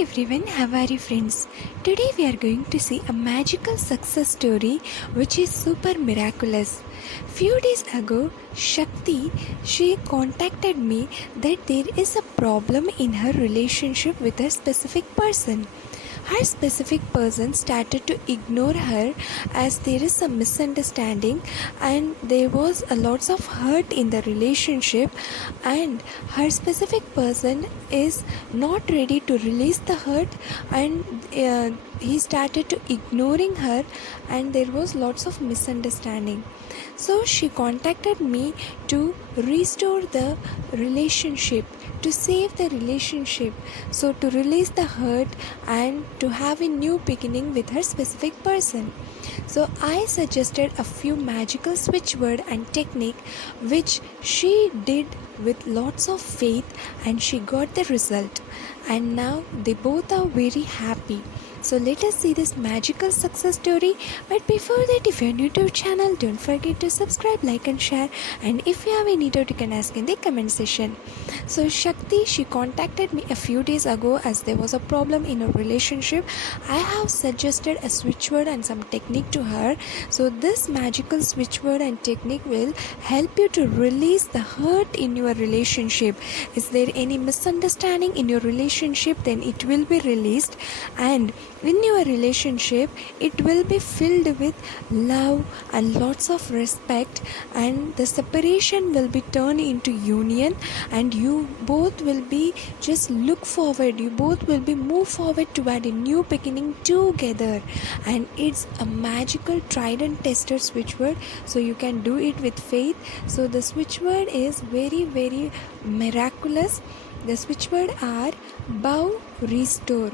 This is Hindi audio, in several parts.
everyone, how are you friends? Today we are going to see a magical success story which is super miraculous. Few days ago, Shakti, she contacted me that there is a problem in her relationship with a specific person. Her specific person started to ignore her as there is a misunderstanding and there was a lots of hurt in the relationship, and her specific person is not ready to release the hurt, and he started to ignoring her and there was lots of misunderstanding. So she contacted me to restore the relationship, to save the relationship, so to release the hurt and to have a new beginning with her specific person. So I suggested a few magical switch word and technique which she did with lots of faith, and she got the result, and now they both are very happy. So let us see this magical success story. But before that, if you are new to our channel, don't forget to subscribe, like and share. And if you have any doubt, you can ask in the comment section. So Shakti, she contacted me a few days ago as there was a problem in a relationship. I have suggested a switch word and some technique to her. So this magical switch word and technique will help you to release the hurt in your relationship. Is there any misunderstanding in your relationship? Then it will be released, and in your relationship it will be filled with love and lots of respect, and the separation will be turned into union, and you both will be just look forward, you both will be move forward toward a new beginning together. And it's a magical tried and tested switch word, so you can do it with faith. So the switch word is very miraculous. The switch word are bow, restore,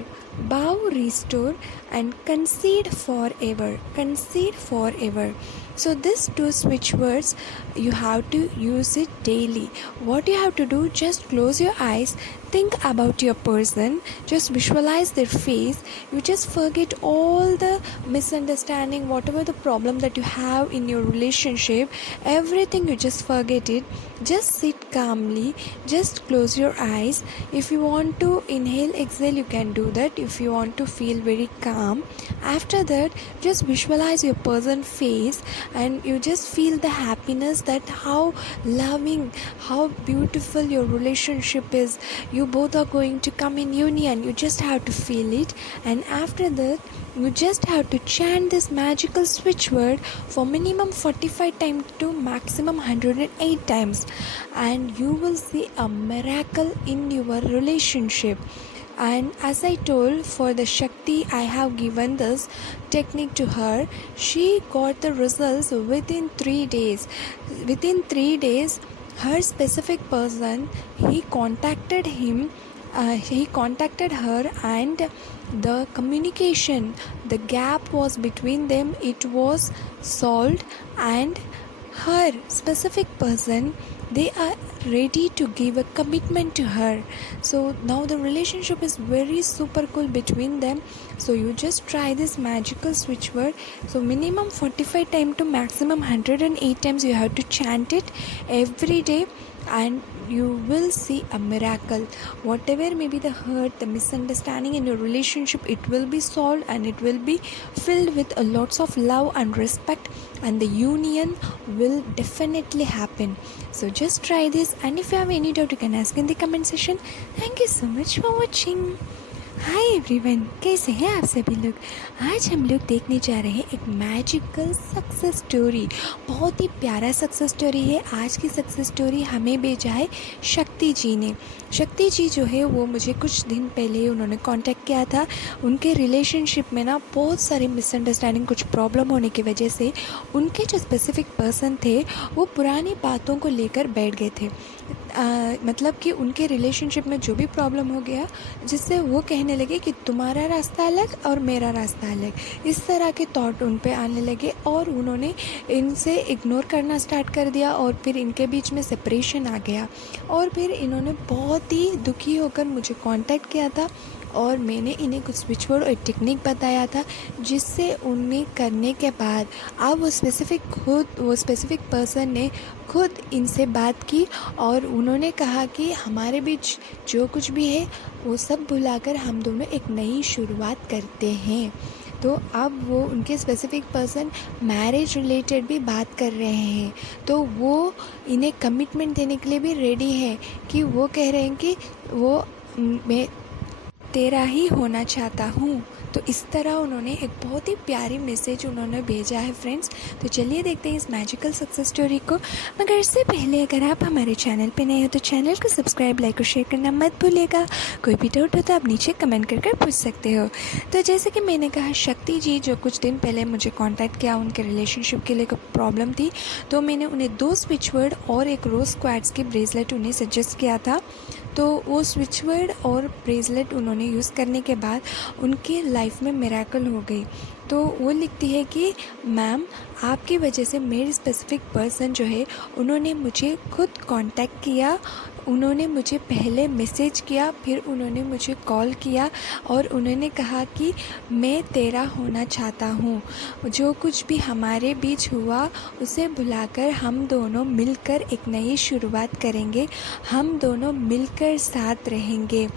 and concede forever, concede forever. So these two switch words, you have to use it daily. What you have to do, just close your eyes, think about your person, just visualize their face. You just forget all the misunderstanding, whatever the problem that you have in your relationship, everything you just forget it. Just sit calmly, just close your eyes. If you want to inhale, exhale, you can do that. If you want to feel very calm, after that just visualize your person face, and you just feel the happiness, that how loving, how beautiful your relationship is. You both are going to come in union, you just have to feel it. And after that you just have to chant this magical switch word for minimum 45 times to maximum 108 times, and you will see a miracle in your relationship. And as I told, for the Shakti, I have given this technique to her. She got the results within 3 days. Within 3 days, her specific person, he contacted her, and the communication, the gap was between them, it was solved, and her specific person, they are ready to give a commitment to her. So now the relationship is very super cool between them. So you just try this magical switch word. So minimum 45 times to maximum 108 times you have to chant it every day, and you will see a miracle. Whatever may be the hurt, the misunderstanding in your relationship, it will be solved, and it will be filled with a lots of love and respect, and the union will definitely happen. So just try this, and if you have any doubt, you can ask in the comment section. Thank you so much for watching. Hi everyone, कैसे हैं आप सभी लोग। आज हम लोग देखने जा रहे हैं एक मैजिकल सक्सेस स्टोरी। बहुत ही प्यारा सक्सेस स्टोरी है। आज की सक्सेस स्टोरी हमें भेजा है शक्ति जी ने। शक्ति जी जो है वो मुझे कुछ दिन पहले उन्होंने कांटेक्ट किया था। उनके रिलेशनशिप में ना बहुत सारी मिसअंडरस्टैंडिंग, कुछ प्रॉब्लम होने की वजह से उनके जो स्पेसिफिक पर्सन थे वो पुरानी बातों को लेकर बैठ गए थे। मतलब कि उनके रिलेशनशिप में जो भी प्रॉब्लम हो गया, जिससे वो कहने लगे कि तुम्हारा रास्ता अलग और मेरा रास्ता अलग, इस तरह के थॉट उन पे आने लगे, और उन्होंने इनसे इग्नोर करना स्टार्ट कर दिया, और फिर इनके बीच में सेपरेशन आ गया। और फिर इन्होंने बहुत ही दुखी होकर मुझे कांटेक्ट किया था, और मैंने इन्हें कुछ स्विच वर्ड और टेक्निक बताया था, जिससे उन्हें करने के बाद अब वो स्पेसिफिक पर्सन ने खुद इनसे बात की और उन्होंने कहा कि हमारे बीच जो कुछ भी है वो सब भुलाकर हम दोनों एक नई शुरुआत करते हैं। तो अब वो उनके स्पेसिफिक पर्सन मैरिज रिलेटेड भी बात कर रहे हैं। तो वो इन्हें कमिटमेंट देने के लिए भी रेडी है कि वो कह रहे हैं कि वो मैं तेरा ही होना चाहता हूँ। तो इस तरह उन्होंने एक बहुत ही प्यारी मैसेज उन्होंने भेजा है फ्रेंड्स। तो चलिए देखते हैं इस मैजिकल सक्सेस स्टोरी को। मगर इससे पहले अगर आप हमारे चैनल पे नए हो तो चैनल को सब्सक्राइब, लाइक और शेयर करना मत भूलिएगा। कोई भी डाउट हो तो आप नीचे कमेंट कर पूछ सकते हो। तो जैसे कि मैंने कहा, शक्ति जी जो कुछ दिन पहले मुझे कॉन्टैक्ट किया, उनके रिलेशनशिप के लिए कोई प्रॉब्लम थी, तो मैंने उन्हें 2 स्विच वर्ड और एक रोज़ क्वार्ट्ज की ब्रेसलेट उन्हें सजेस्ट किया था। तो वो स्विच वर्ड और ब्रेसलेट उन्होंने यूज़ करने के बाद उनकी लाइफ में मिरेकल हो गई। तो वो लिखती है कि मैम, आपकी वजह से मेरे स्पेसिफिक पर्सन जो है उन्होंने मुझे खुद कांटेक्ट किया। उन्होंने मुझे पहले मैसेज किया, फिर उन्होंने मुझे कॉल किया और उन्होंने कहा कि मैं तेरा होना चाहता हूँ। जो कुछ भी हमारे बीच हुआ उसे भुलाकर हम दोनों मिलकर एक नई शुरुआत करेंगे, हम दोनों मिलकर साथ रहेंगे।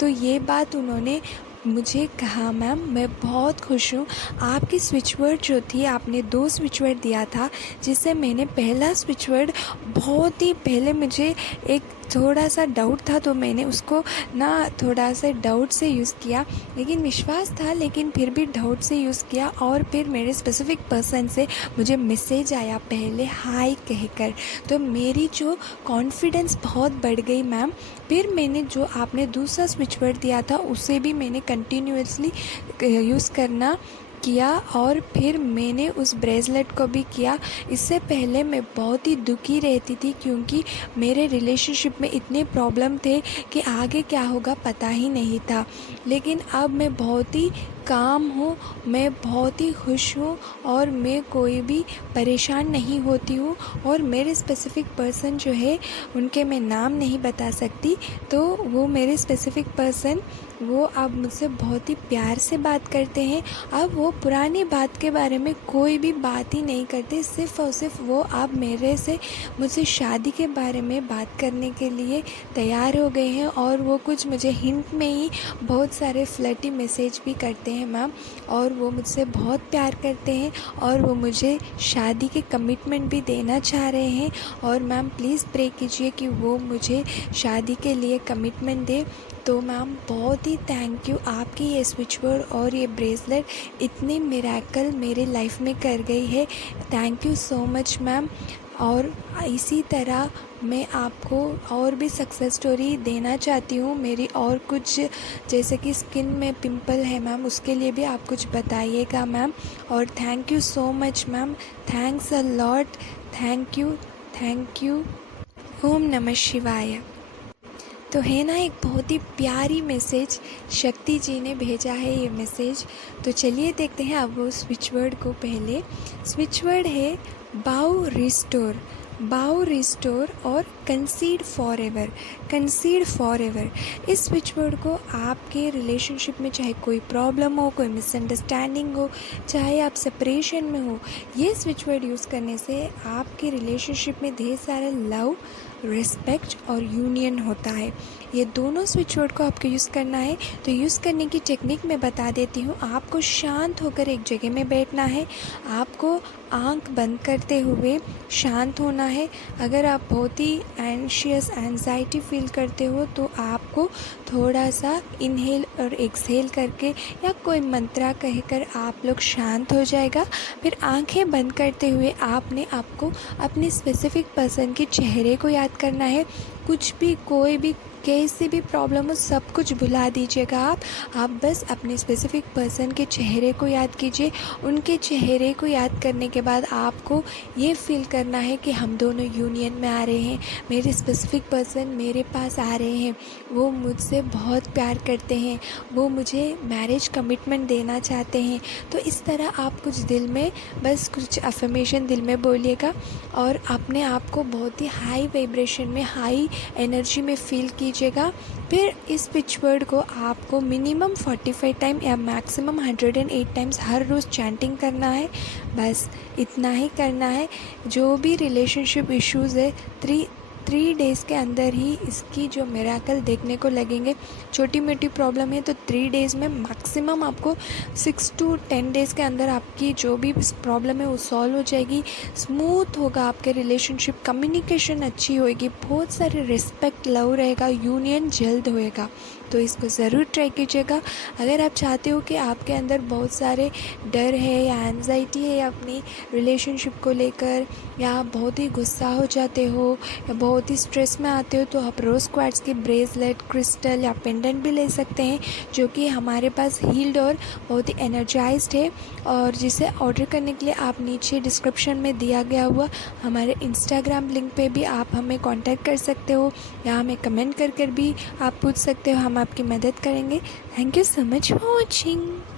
तो ये बात उन्होंने मुझे कहा। मैम, मैं बहुत खुश हूँ। आपकी स्विच वर्ड जो थी, आपने 2 स्विच वर्ड दिया था, जिससे मैंने पहला स्विच वर्ड बहुत ही पहले मुझे एक थोड़ा सा डाउट था, तो मैंने उसको ना थोड़ा सा डाउट से यूज़ किया, लेकिन विश्वास था, लेकिन फिर भी डाउट से यूज़ किया। और फिर मेरे स्पेसिफिक पर्सन से मुझे मैसेज आया पहले हाय कहकर। तो मेरी जो कॉन्फिडेंस बहुत बढ़ गई मैम। फिर मैंने जो आपने दूसरा स्विच वर्ड दिया था उसे भी मैंने कंटिन्यूअसली यूज़ करना किया और फिर मैंने उस ब्रेसलेट को भी किया। इससे पहले मैं बहुत ही दुखी रहती थी क्योंकि मेरे रिलेशनशिप में इतने प्रॉब्लम थे कि आगे क्या होगा पता ही नहीं था। लेकिन अब मैं बहुत ही काम हूँ, मैं बहुत ही खुश हूँ और मैं कोई भी परेशान नहीं होती हूँ। और मेरे स्पेसिफिक पर्सन जो है, उनके मैं नाम नहीं बता सकती, तो वो मेरे स्पेसिफिक पर्सन वो अब मुझसे बहुत ही प्यार से बात करते हैं। अब वो पुरानी बात के बारे में कोई भी बात ही नहीं करते, सिर्फ़ और सिर्फ वो अब मेरे से मुझसे शादी के बारे में बात करने के लिए तैयार हो गए हैं। और वो कुछ मुझे हिंट में ही बहुत सारे फ्लर्टी मैसेज भी करते हैं मैम। और वो मुझसे बहुत प्यार करते हैं और वो मुझे शादी के कमिटमेंट भी देना चाह रहे हैं। और मैम प्लीज़ प्रे कीजिए कि वो मुझे शादी के लिए कमिटमेंट दे। तो मैम बहुत ही थैंक यू, आपकी ये स्विच वर्ड और ये ब्रेसलेट इतनी मिरेकल मेरी लाइफ में कर गई है। Thank you so much ma'am. और इसी तरह मैं आपको और भी सक्सेस स्टोरी देना चाहती हूँ मेरी, और कुछ जैसे कि स्किन में पिंपल है मैम, उसके लिए भी आप कुछ बताइएगा मैम। और thank you so much ma'am, thanks a lot, thank you. ओम नमः शिवाय। तो है ना, एक बहुत ही प्यारी मैसेज शक्ति जी ने भेजा है ये मैसेज। तो चलिए देखते हैं अब वो स्विच वर्ड को। पहले स्विच वर्ड है बाउ रिस्टोर और कंसीड फॉर एवर। इस स्विच वर्ड को आपके रिलेशनशिप में चाहे कोई प्रॉब्लम हो, कोई मिसअंडरस्टैंडिंग हो, चाहे आप सेपरेशन में हो, ये स्विच वर्ड यूज़ करने से आपके रिलेशनशिप में ढेर सारा लव, रिस्पेक्ट और यूनियन होता है। ये दोनों स्विच वर्ड को आपको यूज़ करना है। तो यूज़ करने की टेक्निक मैं बता देती हूँ। आपको शांत होकर एक जगह में बैठना है, आपको आंख बंद करते हुए शांत होना है। अगर आप बहुत ही एंजाइटी फील करते हो तो आपको थोड़ा सा इनहेल और एक्सहेल करके या कोई मंत्रा कहकर आप लोग शांत हो जाएगा। फिर आंखें बंद करते हुए आपने आपको अपने स्पेसिफिक पर्सन के चेहरे को याद करना है। कुछ भी, कोई भी, कैसी भी प्रॉब्लम हो, सब कुछ भुला दीजिएगा आप बस अपने स्पेसिफिक पर्सन के चेहरे को याद कीजिए। उनके चेहरे को याद करने के बाद आपको ये फील करना है कि हम दोनों यूनियन में आ रहे हैं, मेरे स्पेसिफिक पर्सन मेरे पास आ रहे हैं, वो मुझसे बहुत प्यार करते हैं, वो मुझे मैरिज कमिटमेंट देना चाहते हैं। तो इस तरह आप कुछ दिल में बस कुछ अफर्मेशन दिल में बोलिएगा और अपने आप को बहुत ही हाई वाइब्रेशन में, हाई एनर्जी में फील कीजिएगा। फिर इस स्विच वर्ड को आपको मिनिमम 45 टाइम या मैक्सिमम 108 टाइम्स हर रोज़ चैंटिंग करना है। बस इतना ही करना है। जो भी रिलेशनशिप इश्यूज़ है 3 डेज़ के अंदर ही इसकी जो मिरेकल देखने को लगेंगे। छोटी मोटी प्रॉब्लम है तो 3 डेज़ में, मैक्सिमम आपको 6 to 10 डेज़ के अंदर आपकी जो भी प्रॉब्लम है वो सॉल्व हो जाएगी। स्मूथ होगा आपके रिलेशनशिप, कम्युनिकेशन अच्छी होएगी, बहुत सारे रिस्पेक्ट, लव रहेगा, यूनियन जल्द होएगा। तो इसको ज़रूर ट्राई कीजिएगा। अगर आप चाहते हो कि आपके अंदर बहुत सारे डर है या एंजाइटी है अपनी रिलेशनशिप को लेकर, या आप बहुत ही गुस्सा हो जाते हो या बहुत ही स्ट्रेस में आते हो, तो आप रोज़ क्वार्ट्ज की ब्रेसलेट, क्रिस्टल या पेंडेंट भी ले सकते हैं, जो कि हमारे पास हील्ड और बहुत ही एनर्जाइज्ड है। और जिसे ऑर्डर करने के लिए आप नीचे डिस्क्रिप्शन में दिया गया हुआ हमारे इंस्टाग्राम लिंक पे भी आप हमें कांटेक्ट कर सकते हो, या हमें कमेंट कर भी आप पूछ सकते हो, हम आपकी मदद करेंगे। Thank you so much for watching.